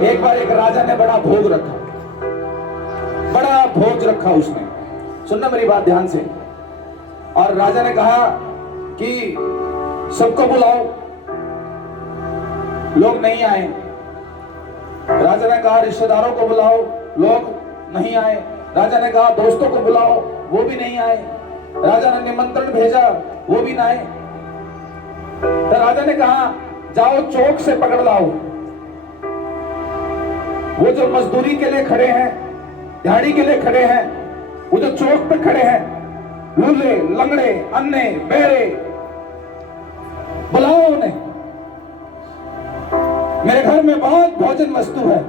एक बार एक राजा ने बड़ा भोज रखा उसने। सुनना मेरी बात ध्यान से। और राजा ने कहा कि सबको बुलाओ, लोग नहीं आए। राजा ने कहा रिश्तेदारों को बुलाओ, लोग नहीं आए। राजा ने कहा दोस्तों को बुलाओ, वो भी नहीं आए। राजा ने निमंत्रण भेजा, वो भी नहीं आए। तो राजा ने कहा जाओ चौक से पकड़ लाओ वो जो मजदूरी के लिए खड़े हैं, दिहाड़ी के लिए खड़े हैं, वो जो चौक पे खड़े हैं, लूले, लंगड़े, अन्ने, बहरे, बुलाओ उन्हें। मेरे घर में बहुत भोजन वस्तु है,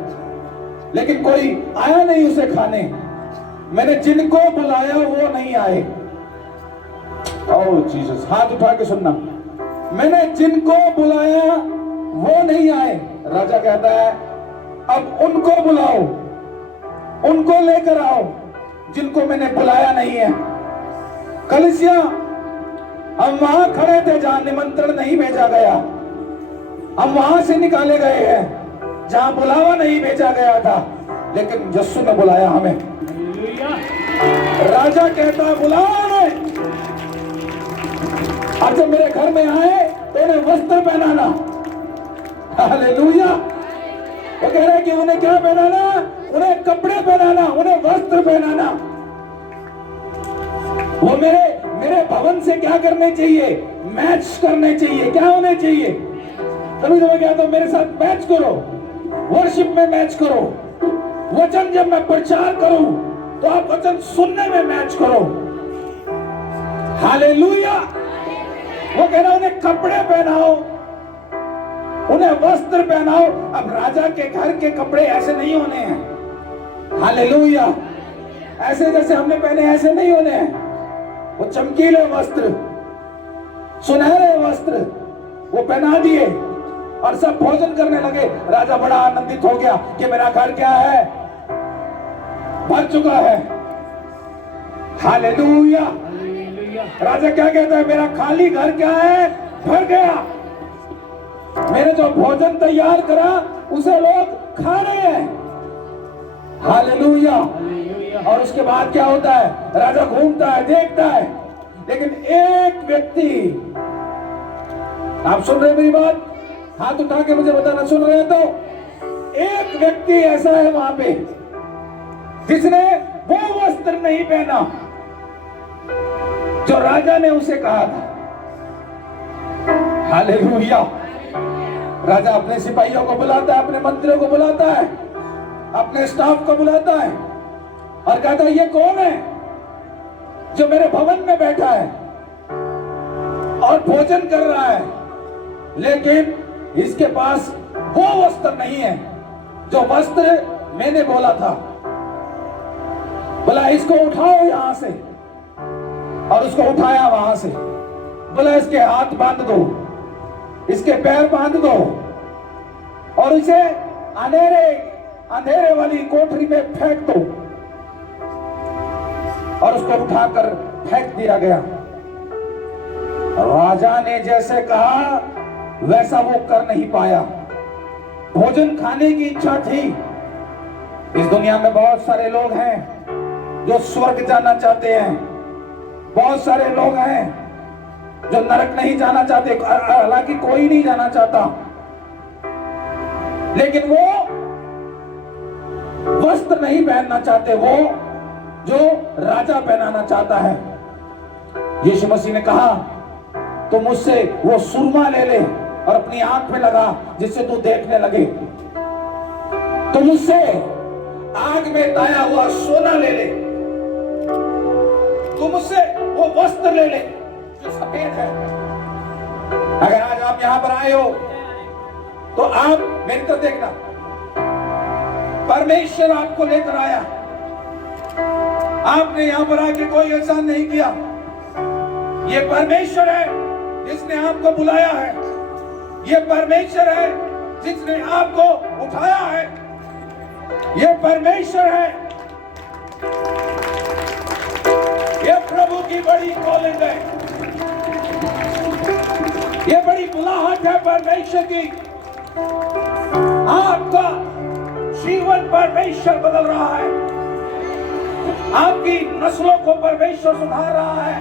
लेकिन कोई आया नहीं उसे खाने। मैंने जिनको बुलाया वो नहीं आए। ओह जीसस, हाथ उठा के सुनना। मैंने जिनको बुलाया वो नहीं आए। राजा कहता है अब उनको बुलाओ, उनको लेकर आओ जिनको मैंने बुलाया नहीं है। कलीसिया, हम वहां खड़े थे जहां निमंत्रण नहीं भेजा गया। हम वहां से निकाले गए हैं जहां बुलावा नहीं भेजा गया था, लेकिन यीशु ने बुलाया हमें। राजा कहता बुलाओ उन्हें। अब जब मेरे घर में आए तो उन्हें वस्त्र पहनाना। हालेलुया। वो कह रहे हैं कि उन्हें क्या पहनाना? उन्हें कपड़े पहनाना, उन्हें वस्त्र पहनाना। वो मेरे भवन से क्या करने चाहिए? मैच करने चाहिए। क्या होने चाहिए? कभी कभी क्या तो मेरे साथ मैच करो, वर्शिप में मैच करो। वचन जब मैं प्रचार करूं तो आप वचन सुनने में मैच करो। हालेलुया। वो कह रहा उन्हें कपड़े पहनाओ, उन्हें वस्त्र पहनाओ। अब राजा के घर के कपड़े ऐसे नहीं होने हैं। हालेलुया। ऐसे जैसे हमने पहने ऐसे नहीं होने हैं। वो चमकीले वस्त्र, सुनहरे वस्त्र वो पहना दिए और सब भोजन करने लगे। राजा बड़ा आनंदित हो गया कि मेरा घर क्या है? भर चुका है। हालेलुया। राजा क्या कहता है? मेरा खाली घर क्या है? भर गया। मैंने जो भोजन तैयार करा उसे लोग खा रहे हैं। हालेलुया। और उसके बाद क्या होता है? राजा घूमता है, देखता है, लेकिन एक व्यक्ति, आप सुन रहे मेरी बात? हाथ उठा के मुझे बताना सुन रहे हैं तो। एक व्यक्ति ऐसा है वहां पे जिसने वो वस्त्र नहीं पहना जो राजा ने उसे कहा था। हालेलुया। राजा अपने सिपाहियों को बुलाता है, अपने मंत्रियों को बुलाता है, अपने स्टाफ को बुलाता है और कहता है ये कौन है जो मेरे भवन में बैठा है और भोजन कर रहा है, लेकिन इसके पास वो वस्त्र नहीं है जो वस्त्र मैंने बोला था। बोला इसको उठाओ यहां से। और उसको उठाया वहां से। बोला इसके हाथ बांध दो, इसके पैर बांध दो और इसे अंधेरे वाली कोठरी में फेंक दो। और उसको उठाकर फेंक दिया गया। राजा ने जैसे कहा वैसा वो कर नहीं पाया। भोजन खाने की इच्छा थी। इस दुनिया में बहुत सारे लोग हैं जो स्वर्ग जाना चाहते हैं, बहुत सारे लोग हैं जो नरक नहीं जाना चाहते, हालांकि कोई नहीं जाना चाहता, लेकिन वो वस्त्र नहीं पहनना चाहते, वो जो राजा पहनाना चाहता है। यीशु मसीह ने कहा तो मुझसे वो सुरमा ले ले और अपनी आंख में लगा जिससे तू देखने लगे। तो मुझसे आग में ताया हुआ सोना ले ले। तो मुझसे वो वस्त्र ले ले जो सफेद है। अगर आज आप यहां पर आए हो तो आप मेरी तरफ देखना। परमेश्वर आपको लेकर आया। आपने यहां पर आके कोई एहसान नहीं किया। ये परमेश्वर है जिसने आपको बुलाया है। ये परमेश्वर है जिसने आपको उठाया है। ये परमेश्वर है। ये प्रभु की बड़ी कॉलिंग है। ये बड़ी बुलाहट है परमेश्वर की। आपका जीवन परमेश्वर बदल रहा है, आपकी नस्लों को परमेश्वर सुधार रहा है।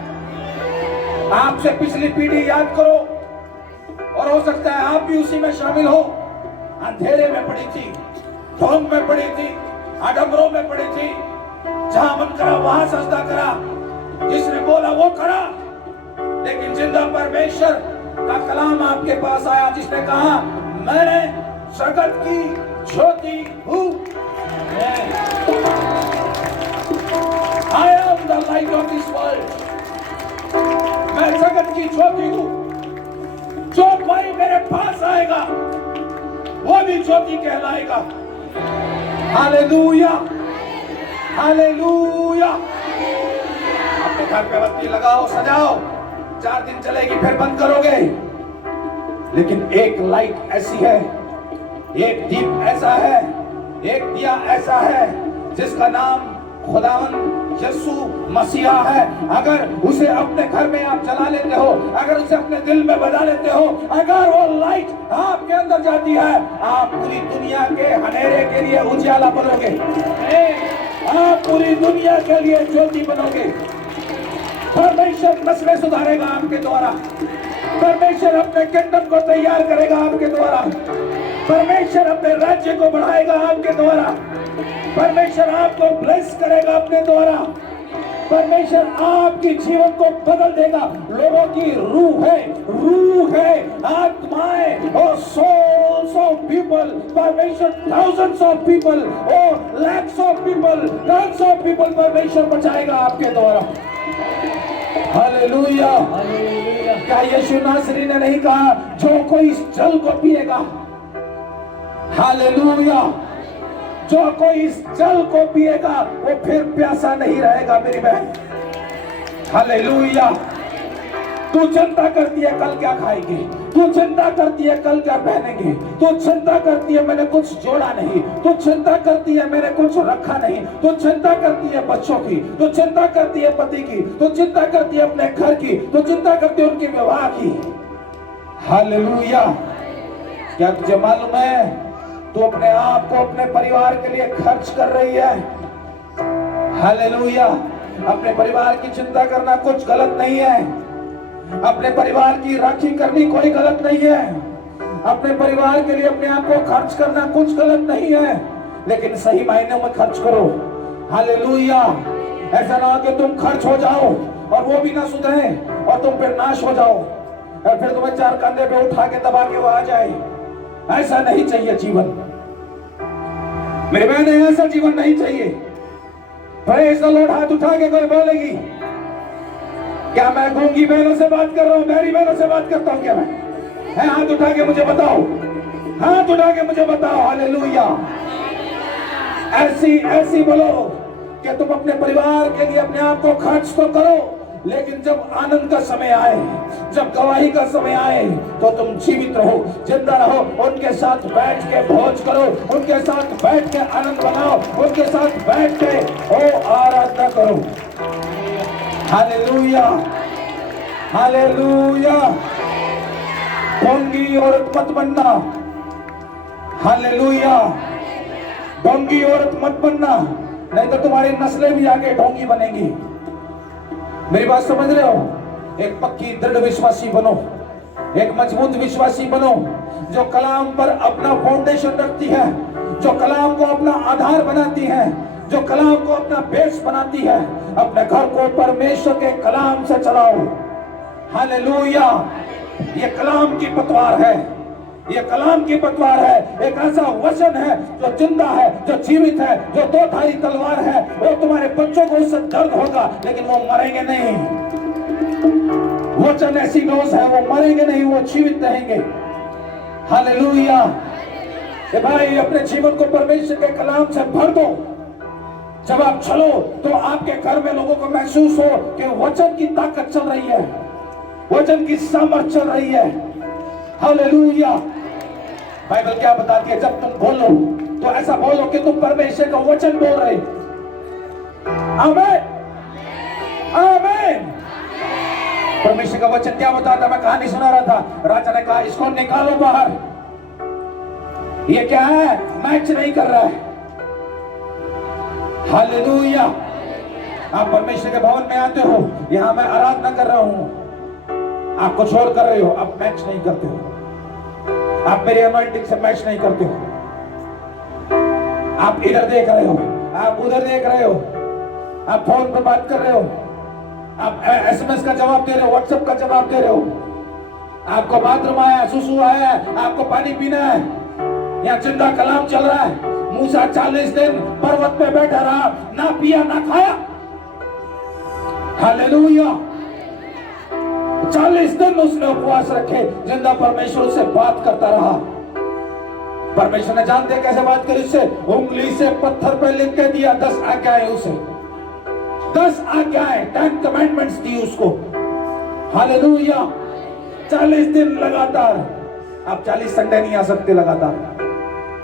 आपसे पिछली पीढ़ी याद करो, और हो सकता है आप भी उसी में शामिल हो। अंधेरे में पड़ी थी, ढोंग में पड़ी थी, आडंबरों में पड़ी थी, जहां मन करा वहां सजदा करा, जिसने बोला वो करा। लेकिन जिंदा परमेश्वर का कलाम आपके पास आया, जिसने कहा मैं जगत की ज्योति हूं। I am the light of this world. मैं जगत की ज्योति हूं। जो कोई मेरे पास आएगा वो भी ज्योति कहलाएगा। Hallelujah, hallelujah. अपने घर पे बत्ती लगाओ, सजाओ, 4 दिन चलेगी, फिर बंद करोगे। लेकिन एक लाइट ऐसी है, एक दीप ऐसा है, एक दिया ऐसा है, जिसका नाम खुदावन यीशु मसीहा है। अगर उसे अपने घर में आप जला लेते हो, अगर उसे अपने दिल में बजा लेते हो, अगर वो लाइट आपके अंदर जाती है, आप पूरी दुनिया के अंधेरे के लिए उजाला बनोगे, आप पूरी दुनिया के लिए ज्योति बनोगे। परमेश्वर नस्लें सुधारेगा आपके द्वारा, परमेश्वर अपने किंगडम को तैयार करेगा आपके द्वारा, परमेश्वर अपने राज्य को बढ़ाएगा आपके द्वारा, परमेश्वर आपको ब्लेस करेगा अपने द्वारा, परमेश्वर आपके जीवन को बदल देगा। लोगों की रूह है, आत्माएं और souls of people, परमेश्वर thousands of people और lakhs of people, tons of people परमेश्वर बचाएगा आपके द्वारा। हालेलुया। क्या यीशु नासरी ने नहीं कहा जो कोई इस जल को पिएगा, हालेलुया, जो कोई इस जल को पिएगा वो फिर प्यासा नहीं रहेगा मेरी बहन। हालेलुया। तू चिंता करती है कल क्या खाएगी, तू चिंता करती है कल क्या पहनेंगे, तू चिंता करती है मैंने कुछ जोड़ा नहीं, तू चिंता करती है मैंने कुछ रखा नहीं, तू चिंता करती है बच्चों की, तू चिंता करती है पति की, तू चिंता करती है अपने घर की, तू चिंता करती है उनके विवाह की। हालेलुया। क्या तुझे मालूम है तू अपने आप को अपने परिवार के लिए खर्च कर रही है? हालेलुया। अपने परिवार की चिंता करना कुछ गलत नहीं है, अपने परिवार की राखी करनी कोई गलत नहीं है, अपने परिवार के लिए अपने आप को खर्च करना कुछ गलत नहीं है, लेकिन सही मायने में खर्च करो। हालेलुया। ऐसा ना हो कि तुम खर्च हो जाओ और वो भी ना सुधरे और तुम फिर नाश हो जाओ और फिर तुम्हें 4 कंधे पे उठा के दबा के वो आ जाए। ऐसा नहीं चाहिए जीवन मेरे बहने, ऐसा जीवन नहीं चाहिए। Praise the Lord. हाथ उठा के कोई बोलेगी क्या मैं गूंगी बहनों से बात कर रहा हूं, बहरी बहनों से बात करता हूं क्या मैं? है? हाथ उठा के मुझे बताओ, हाथ उठा के मुझे बताओ। हालेलुया। ऐसी बोलो कि तुम अपने परिवार के लिए अपने आप को खर्च तो करो, लेकिन जब आनंद का समय आए, जब गवाही का समय आए तो तुम जीवित रहो, जिंदा रहो, उनके साथ बैठ के भोज करो, उनके साथ बैठ के आनंद बनाओ, उनके साथ बैठ के ओ आराधना करो। Hallelujah, hallelujah. ढोंगी औरत मत बनना। हालेलुया। ढोंगी औरत मत बनना, नहीं तो तुम्हारी नस्लें भी आगे ढोंगी बनेंगी। मेरी बात समझ रहे हो? एक पक्की दृढ़ विश्वासी बनो, एक मजबूत विश्वासी बनो, जो कलाम पर अपना फाउंडेशन रखती है, जो कलाम को अपना आधार बनाती है, जो कलाम को अपना बेस बनाती है। अपने घर को परमेश्वर के कलाम से चलाओ। हालेलुया। ये कलाम की पतवार है, ये कलाम की पतवार है, एक ऐसा वचन है जो जिंदा है, जो जीवित है, जो 2 धारी तलवार है। वो तुम्हारे बच्चों को उससे दर्द होगा लेकिन वो मरेंगे नहीं। वचन ऐसी डोज है, वो मरेंगे नहीं, वो जीवित रहेंगे। हालेलुया। भाई अपने जीवन को परमेश्वर के कलाम से भर दो। जब आप चलो तो आपके घर में लोगों को महसूस हो कि वचन की ताकत चल रही है, वचन की सामर्थ चल रही है। हालेलुया। बाइबल क्या बताती है? जब तुम बोलो तो ऐसा बोलो कि तुम परमेश्वर का वचन बोल रहे। आमीन, आमीन। परमेश्वर का वचन क्या बताता? मैं कहानी सुना रहा था, राजा ने कहा इसको निकालो बाहर। ये क्या है? मैच नहीं कर रहा है, हालेलुया। आप परमेश्वर के भवन में आते हो, यहां मैं आराधना कर रहा हूं, आप कुछ और कर रहे हो, आप मैच नहीं करते हो, आप मेरे अनॉइंटिंग से मैच नहीं करते हो। आप इधर देख रहे हो, आप उधर देख रहे हो, आप फोन पर बात कर रहे हो, आप एसएमएस का जवाब दे रहे हो, व्हाट्सएप का जवाब दे रहे हो, आपको बाथरूम आया, सुसु आया, आपको पानी पीना है, यहाँ जिंदा कलाम चल रहा है। मूसा 40 दिन पर्वत पे बैठा रहा, ना पिया ना खाया। हालेलुया। 40 दिन उसने उपवास रखे, जिंदा परमेश्वर से बात करता रहा। परमेश्वर ने जानते कैसे बात करी उससे? उंगली से पत्थर पे लिख के दिया 10 आज्ञाएं उसे, 10 आज्ञाएं, 10 कमांडमेंट्स दी उसको। हालेलुया। 40 दिन लगातार। आप 40 संडे नहीं आ सकते लगातार।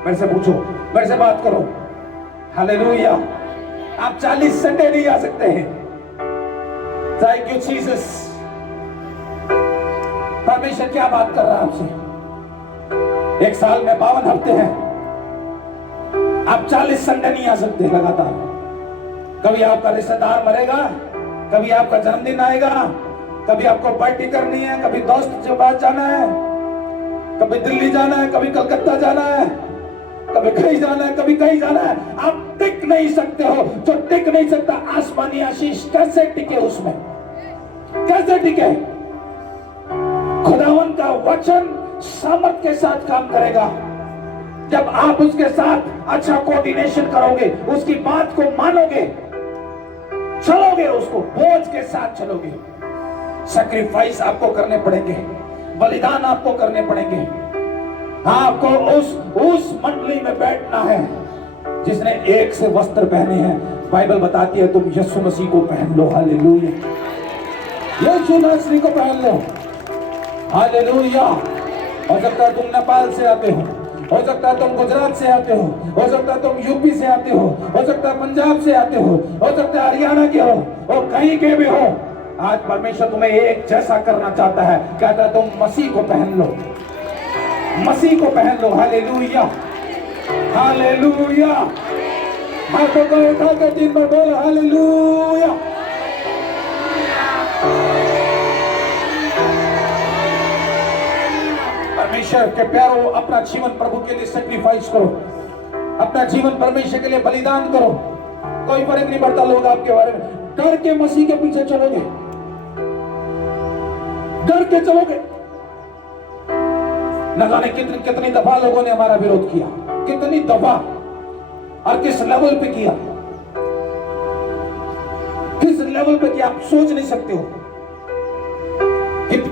मेरे से पूछो, मेरे से बात करो। हालेलुया। आप 40 संडे नहीं आ सकते हैं। Thank you Jesus. परमेश्वर क्या बात कर रहा है आपसे? एक साल में 52 हफ्ते हैं, आप 40 संडे नहीं आ सकते लगातार। कभी आपका रिश्तेदार मरेगा, कभी आपका जन्मदिन आएगा, कभी आपको पार्टी करनी है, कभी दोस्त के पास जाना है, कभी दिल्ली जाना है, कभी कलकत्ता जाना है, कभी कहीं जाना है, कभी कहीं जाना है। आप टिक नहीं सकते हो। जो टिक नहीं सकता, आसमानी आशीष कैसे टिके उसमें? कैसे टिके? खुदावन का वचन सामर्थ के साथ काम करेगा। जब आप उसके साथ अच्छा कोऑर्डिनेशन करोगे, उसकी बात को मानोगे, चलोगे, उसको बोझ के साथ चलोगे। सैक्रिफाइस आपको करने पड़ेंगे, बलिदान आपको करने पड़ेंगे। आपको उस मंडली में बैठना है जिसने एक से वस्त्र पहने हैं। बाइबल बताती है तुम यीशु मसीह को पहन लो। हालेलुया। यीशु मसीह को पहन लो। हालेलुया। हो सकता है तुम नेपाल से आते हो सकता है तुम गुजरात से आते हो सकता है तुम यूपी से आते हो सकता है पंजाब से आते हो सकता है हरियाणा के हो, और कहीं के भी हो। आज परमेश्वर तुम्हें एक जैसा करना चाहता है। कहता है तुम मसीह को पहन लो, मसीह को पहन लो। हालेलुया। हालेलुया। हाथों को उठा कर दिन भर बोल हालेलुया। परमेश्वर के प्यारों, अपना जीवन प्रभु के लिए सैक्रिफाइस करो, अपना जीवन परमेश्वर के लिए बलिदान करो। कोई फर्क नहीं पड़ता लोग आपके बारे में। डर के मसीह के पीछे चलोगे, डर के चलोगे। न जाने कितनी दफा लोगों ने हमारा विरोध किया, कितनी दफा, और किस लेवल पे किया, किस लेवल पे किया आप सोच नहीं सकते हो।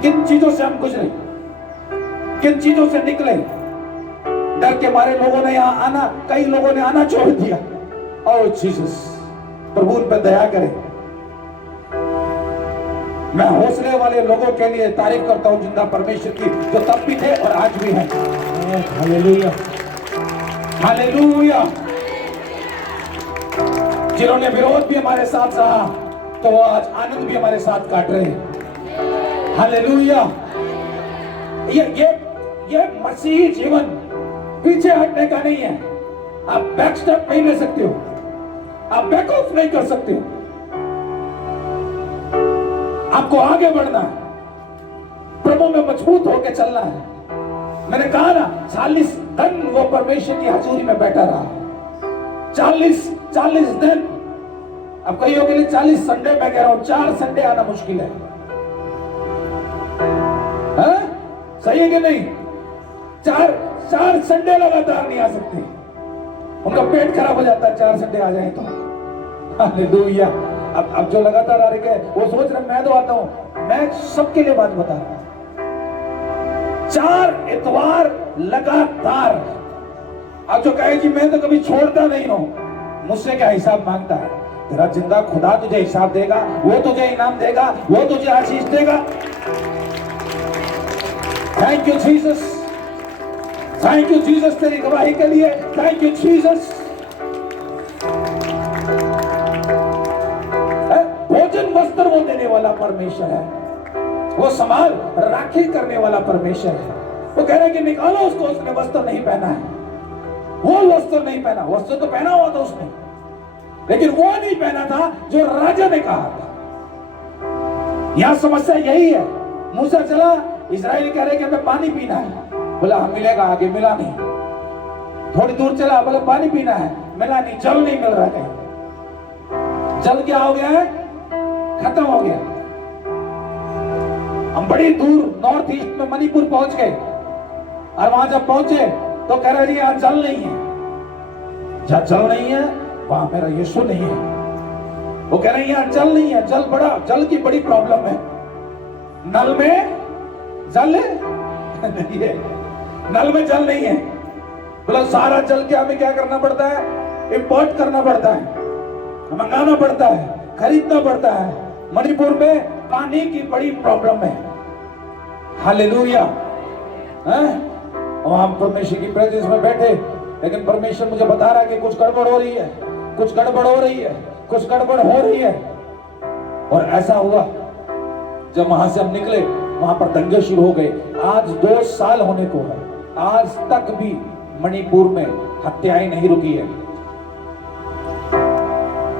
किन चीजों से हम गुजरे, किन चीजों से निकले। डर के मारे लोगों ने यहां आना, कई लोगों ने आना छोड़ दिया। और जीसस, प्रभु उन पर दया करे। मैं हौसले वाले लोगों के लिए तारीफ करता हूं, जिंदा परमेश्वर की, जो तब भी थे और आज भी हैं। हालेलुया। हालेलुया। जिन्होंने विरोध भी हमारे साथ रहा, तो वो आज आनंद भी हमारे साथ काट रहे हैं। हालेलुया। ये मसीही जीवन पीछे हटने का नहीं है। आप बैक स्टेप नहीं ले सकते हो, आप बैक ऑफ नहीं कर सकते हो। आपको आगे बढ़ना है, प्रभु में मजबूत होकर चलना है। मैंने कहा ना, 40 दिन वो परमेश्वर की हजूरी में बैठा रहा। 40 दिन। अब कईयों के लिए 40 संडे मैं कह रहा हूं, 4 संडे आना मुश्किल है। सही है कि नहीं? 4 संडे लगातार नहीं आ सकते, उनका पेट खराब हो जाता है 4 संडे आ जाए तो। हालेलुया। अब जो लगातार आ रहे हैं वो सोच रहे मैं तो आता हूं। मैं सबके लिए बात बता रहा हूं। 4 इतवार लगातार। अब जो कहे कि मैं तो कभी छोड़ता नहीं हूं, मुझसे क्या हिसाब मांगता है? तेरा जिंदा खुदा तुझे हिसाब देगा, वो तुझे इनाम देगा, वो तुझे आशीष देगा। Thank you Jesus, thank you Jesus तेरी गवाही के लिए। Thank you Jesus. भोजन वस्त्र वो देने वाला परमेश्वर है, वो संभाल राखी करने वाला परमेश्वर है। वो कह रहे कि निकालो उसको, उसने वस्त्र नहीं पहना है, वो वस्त्र नहीं पहना। वस्त्र तो पहना हुआ था उसने, लेकिन वो नहीं पहना था जो राजा ने कहा था। यहां समस्या यही है। मूसा चला, इस्राएल कह रहे कि हमें पानी पीना है, बोला हम मिलेगा, आगे मिला नहीं। थोड़ी दूर चला, बोला पानी पीना है, मिला नहीं, जल नहीं मिल रहा है। जल क्या हो गया है? खत्म हो गया। हम बड़ी दूर नॉर्थ ईस्ट में मणिपुर पहुंच गए और वहां जब पहुंचे तो कह रहे जी यहां जल नहीं है। जहां जल नहीं है वहां मेरा यीशु नहीं है। वो कह रहे हैं यहां जल नहीं है, जल की बड़ी प्रॉब्लम है। नल में जल नहीं है, नल में जल नहीं है। बोला सारा जल के हमें क्या करना पड़ता है? इंपोर्ट करना पड़ता है, मंगाना पड़ता है, खरीदना पड़ता है। मणिपुर में पानी की बड़ी प्रॉब्लम है। हालेलुया। और हम परमेश्वर की प्रेजेंस में बैठे, लेकिन परमेश्वर मुझे बता रहा है कि कुछ गड़बड़ हो रही है, कुछ गड़बड़ हो रही है, कुछ गड़बड़ हो रही है। और ऐसा हुआ जब वहां से हम निकले, वहां पर दंगे शुरू हो गए। आज 2 साल होने को है, आज तक भी मणिपुर में हत्याएं नहीं रुकी है।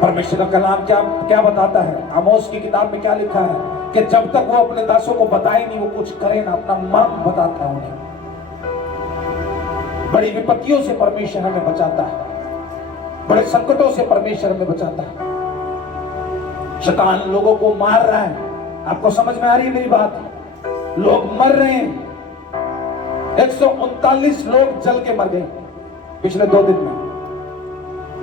परमेश्वर का कलाम क्या बताता है? आमोस की किताब में क्या लिखा है कि जब तक वो अपने दासों को बताए नहीं, वो कुछ करे ना, अपना मर्म बताता है उन्हें। बड़ी विपत्तियों से परमेश्वर हमें बचाता है, बड़े संकटों से परमेश्वर हमें बचाता है। शैतान लोगों को मार रहा है। आपको समझ में आ रही है मेरी बात? लोग मर रहे हैं। 139 लोग जल के मर गए पिछले 2 दिन में।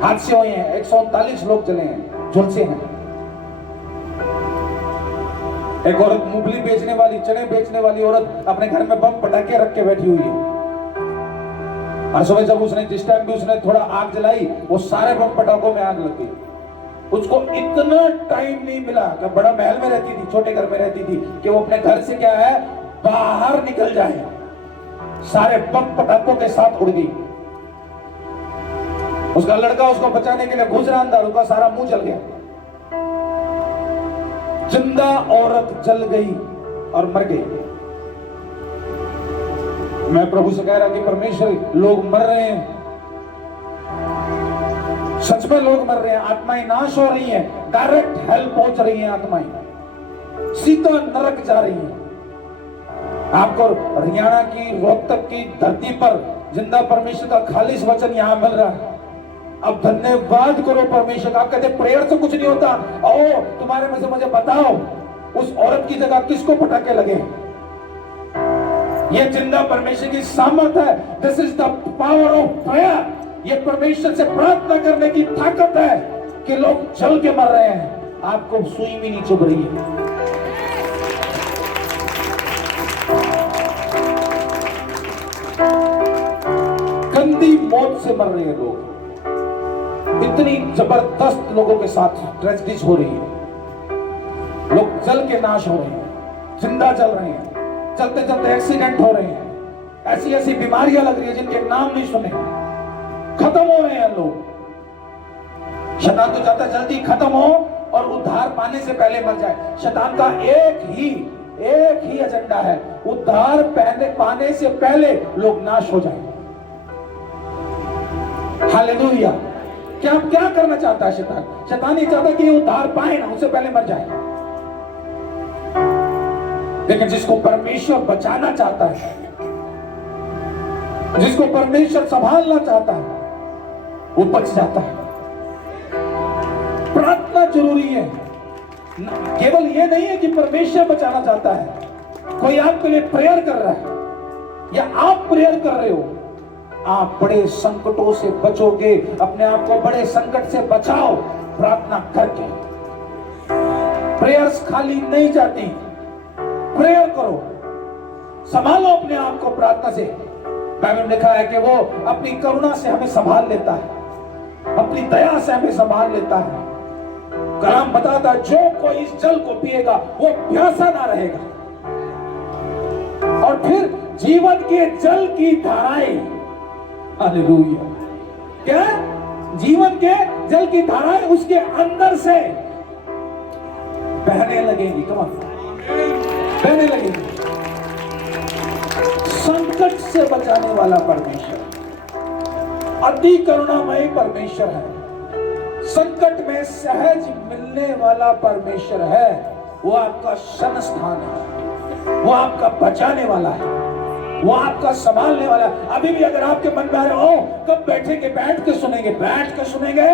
हादसे हुए हैं, 139 लोग जले हैं, झुलसे हैं। एक औरत मूंगफली बेचने वाली, चने बेचने वाली औरत अपने घर में बम पटाखे रख के बैठी हुई है। और सुबह जब उसने जिस टाइम भी उसने थोड़ा आग जलाई, वो सारे बम पटाखों में आग लग गई। उसको इतना टाइम नहीं मिला कि बड़ा महल में रहती थी, छोटे घर में रहती थी, कि वो अपने घर से क्या है बाहर निकल जाए। सारे बम पटाखों के साथ उड़ गई। उसका लड़का उसको बचाने के लिए घुस रहा अंदर, उसका सारा मुंह जल गया। जिंदा औरत जल गई और मर गई। मैं प्रभु से कह रहा कि परमेश्वर, लोग मर रहे हैं, सच में लोग मर रहे हैं, आत्माएं नाश हो रही हैं, डायरेक्ट हेल पहुंच रही हैं, आत्माएं सीधा नरक जा रही हैं। आपको हरियाणा की रोहतक की धरती पर जिंदा परमेश्वर का खालिश वचन यहां मिल रहा है। अब धन्यवाद करो परमेश्वर का। आप कहते प्रेयर से कुछ नहीं होता। ओ तुम्हारे में से मुझे बताओ, उस औरत की जगह किसको पटाखे लगे? ये जिंदा परमेश्वर की सामर्थ है। This is the power of prayer. ये परमेश्वर से प्रार्थना करने की ताकत है कि लोग जल के मर रहे हैं, आपको सुई भी नहीं चुभ रही है। गंदी मौत से मर रहे हैं लोग। इतनी जबरदस्त लोगों के साथ ट्रेजेडीज हो रही है। लोग जल के नाश हो रहे हैं, जिंदा जल रहे हैं, चलते चलते एक्सीडेंट हो रहे हैं, ऐसी ऐसी बीमारियां लग रही है जिनके नाम नहीं सुने, खत्म हो रहे हैं लोग। शैतान तो चाहता जल्दी खत्म हो और उद्धार पाने से पहले मर जाए। शैतान का एक ही एजेंडा है, उद्धार पाने से पहले लोग नाश हो जाए। हालेलुया। क्या करना चाहता है शैतान? शैतान ये चाहता है कि उद्धार पाए ना, उससे पहले मर जाए। लेकिन जिसको परमेश्वर बचाना चाहता है, जिसको परमेश्वर संभालना चाहता है, वो बच जाता है। प्रार्थना जरूरी है। केवल ये नहीं है कि परमेश्वर बचाना चाहता है, कोई आपके लिए प्रेयर कर रहा है या आप प्रेयर कर रहे हो, आप बड़े संकटों से बचोगे। अपने आप को बड़े संकट से बचाओ प्रार्थना करके। प्रेयर्स खाली नहीं जाती, प्रेयर करो, संभालो अपने आप को प्रार्थना से। बाइबल में लिखा है कि वो अपनी करुणा से हमें संभाल लेता है, अपनी दया से हमें संभाल लेता है। कलाम बताता है जो कोई इस जल को पिएगा वो प्यासा ना रहेगा, और फिर जीवन के जल की धाराएं, हालेलुया, क्या जीवन के जल की धाराएं उसके अंदर से बहने लगेंगी। कम ऑन, बहने लगेंगी। संकट से बचाने वाला परमेश्वर, अति करुणामय परमेश्वर है। संकट में सहज मिलने वाला परमेश्वर है। वो आपका शरण स्थान है, वो आपका बचाने वाला है, वो आपका संभालने वाला है। अभी भी अगर आपके मन में आ रहे हो कब बैठेंगे, बैठ के सुनेंगे, बैठ के सुनेंगे।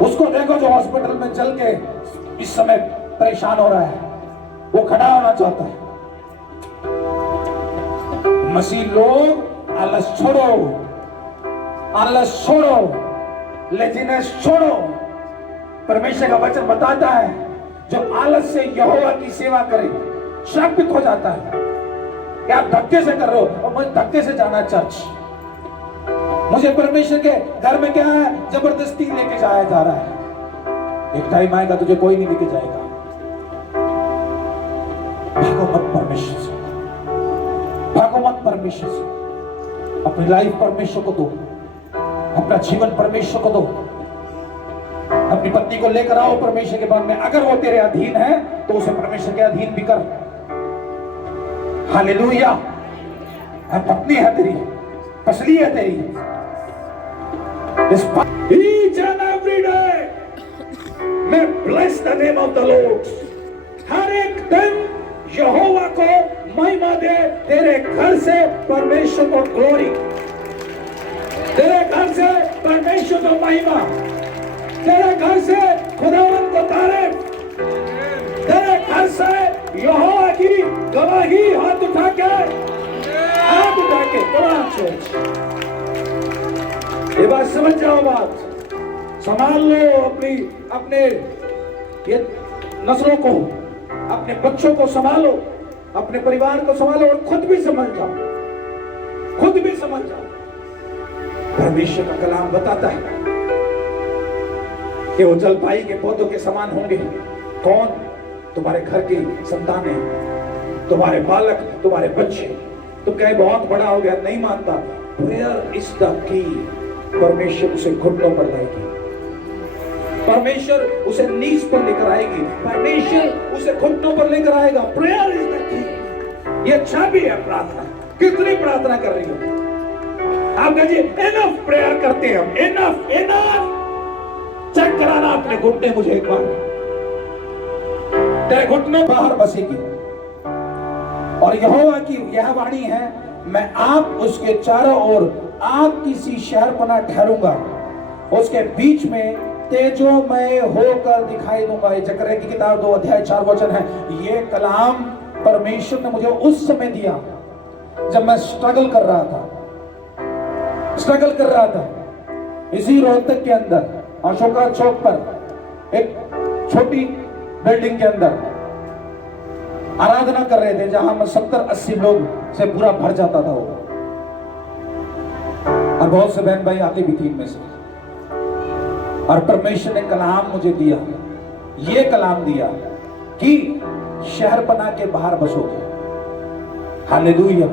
उसको देखो जो हॉस्पिटल में चल के इस समय परेशान हो रहा है, वो खड़ा होना चाहता है। मसीह लोग आलस छोड़ो, आलस छोड़ो, लेजीनेस छोड़ो। परमेश्वर का वचन बताता है जो आलस से यहोवा की सेवा करे श्रापित हो जाता है। क्या आप धक्के से कर रहे हो, और मुझे धक्के से जाना चर्च, मुझे परमेश्वर के घर में क्या है, जबरदस्ती लेके जाया जा रहा है। एक टाइम आएगा तुझे कोई नहीं लेके जाएगा। भागो मत परमेश्वर से, भागो मत परमेश्वर से। अपनी लाइफ परमेश्वर को दो, अपना जीवन परमेश्वर को दो। अपनी पत्नी को लेकर आओ परमेश्वर के पास में। अगर वो तेरे अधीन है तो उसे परमेश्वर के अधीन भी कर। हालेलुया। पत्नी है तेरी, पसली है तेरी। Each and every day मैं bless the name of the Lord। हर एक दिन यहोवा को महिमा दे। तेरे घर से परमेश्वर को ग्लोरी, तेरे घर से परमेश्वर को महिमा, तेरे घर से खुदावंत को तारीफ, तेरे घर से यहोवा की गवाही। हाथ उठा के, हाथ उठा के ये बात समझ जाओ, बात संभाल लो। अपने ये नस्लों को, अपने बच्चों को संभालो, अपने परिवार को संभालो, और खुद भी समझ जाओ, खुद भी समझ जाओ। परमेश्वर का कलाम बताता है कि वो जलपाई के पौधों के समान होंगे। कौन? तुम्हारे घर की संतानें, तुम्हारे बालक, तुम्हारे बच्चे। तुम कहे बहुत बड़ा हो गया, नहीं मानता। Prayer is the key. परमेश्वर उसे घुटनों पर लाएगी, परमेश्वर उसे नीच पर लेकर आएगी, परमेश्वर उसे घुटनों पर लेकर आएगा। Prayer is the key. ये चाबी है प्रार्थना। कितनी प्रार्थना कर रही हो आप? कहिए इनफ प्रेयर करते हैं हम, इनफ इनफ। चेक कराना अपने घुटने मुझे एक बार। तेरे घुटने बाहर बसेगी, और यहोवा की यह वाणी है, मैं आप उसके चारों ओर आग की सी शहरपनाह ठहरूंगा, उसके बीच में तेजोमय होकर दिखाई दूंगा। ये जकरिया की किताब 2 अध्याय 4 वचन है। ये कलाम परमेश्वर ने मुझे उस समय दिया जब मैं स्ट्रगल कर रहा था, स्ट्रगल कर रहा था। इसी रोहतक के अंदर अशोका चौक पर एक छोटी बिल्डिंग के अंदर आराधना कर रहे थे, जहां में 70-80 लोग से पूरा भर जाता था वो, और बहुत से बहन भाई आते भी थी इनमें से। और परमेश्वर ने कलाम मुझे दिया, ये कलाम दिया कि शहरपनाह के बाहर बसोगे। हालेलुया।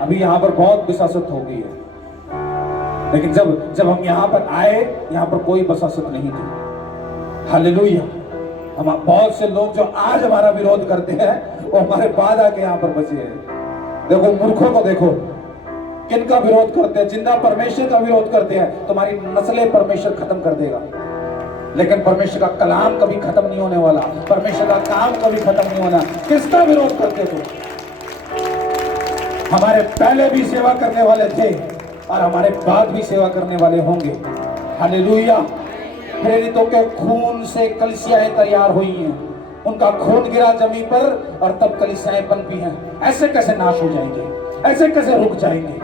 अभी यहां पर बहुत विसासत हो गई है, लेकिन जब हम यहां पर आए, यहां पर कोई बसासत नहीं थी। हालेलुया। हम बहुत से लोग जो आज हमारा विरोध करते हैं वो हमारे बाद आके यहां पर बचे हैं। देखो मूर्खों को देखो, किनका विरोध करते हैं? जिंदा परमेश्वर का विरोध करते हैं। तुम्हारी नस्लें परमेश्वर खत्म कर देगा, लेकिन परमेश्वर का कलाम कभी खत्म नहीं होने वाला, परमेश्वर का काम कभी खत्म नहीं होना। किसका विरोध करते हो? हमारे पहले भी सेवा करने वाले थे और हमारे बाद भी सेवा करने वाले होंगे। हालेलुया। प्रेरितों के खून से कलीसियाएं तैयार हुई हैं, उनका खून गिरा जमीन पर और तब कलीसियाएं पनपी हैं। ऐसे कैसे नाश हो जाएंगे? ऐसे कैसे रुक जाएंगे?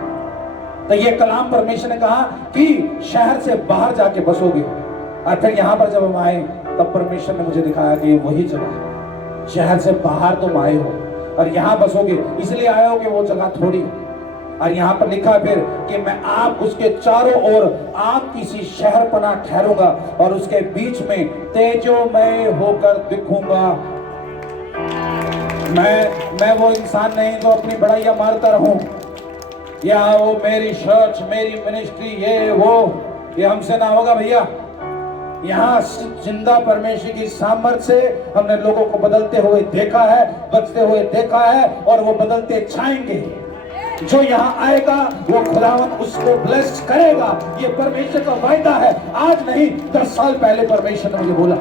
तो ये कलाम परमेश्वर ने कहा कि शहर से बाहर जाके बसोगे। और फिर यहां पर जब हम आए तब परमेश्वर ने मुझे दिखाया कि वही जगह, शहर से बाहर तुम आए हो और यहां बसोगे। इसलिए आए हो कि वो जगह थोड़ी। और यहां पर लिखा फिर कि मैं आप उसके चारों ओर आग की सी शहरपनाह ठहरूंगा और उसके बीच में तेजोमय होकर दिखूंगा। मैं वो इंसान नहीं जो अपनी बड़ाइयां मारता रहूं, या वो मेरी चर्च, मेरी मिनिस्ट्री, ये वो, ये हमसे ना होगा भैया। यहाँ जिंदा परमेश्वर की सामर्थ्य से हमने लोगों को बदलते हुए देखा है, बचते हुए देखा है, और वो बदलते छाएंगे। जो यहाँ आएगा वो खुदावन उसको ब्लेस करेगा। ये परमेश्वर का वायदा है, आज नहीं 10 साल पहले परमेश्वर ने मुझे बोला।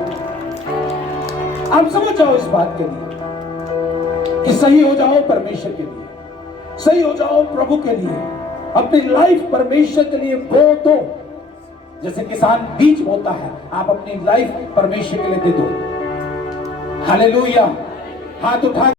आप समझ जाओ इस बात के लिए कि सही हो जाओ परमेश्वर के लिए, सही हो जाओ प्रभु के लिए, अपनी लाइफ परमेश्वर के लिए बो दो। जैसे किसान बीज बोता है, आप अपनी लाइफ परमेश्वर के लिए दे दो। हालेलुया। हाथ उठा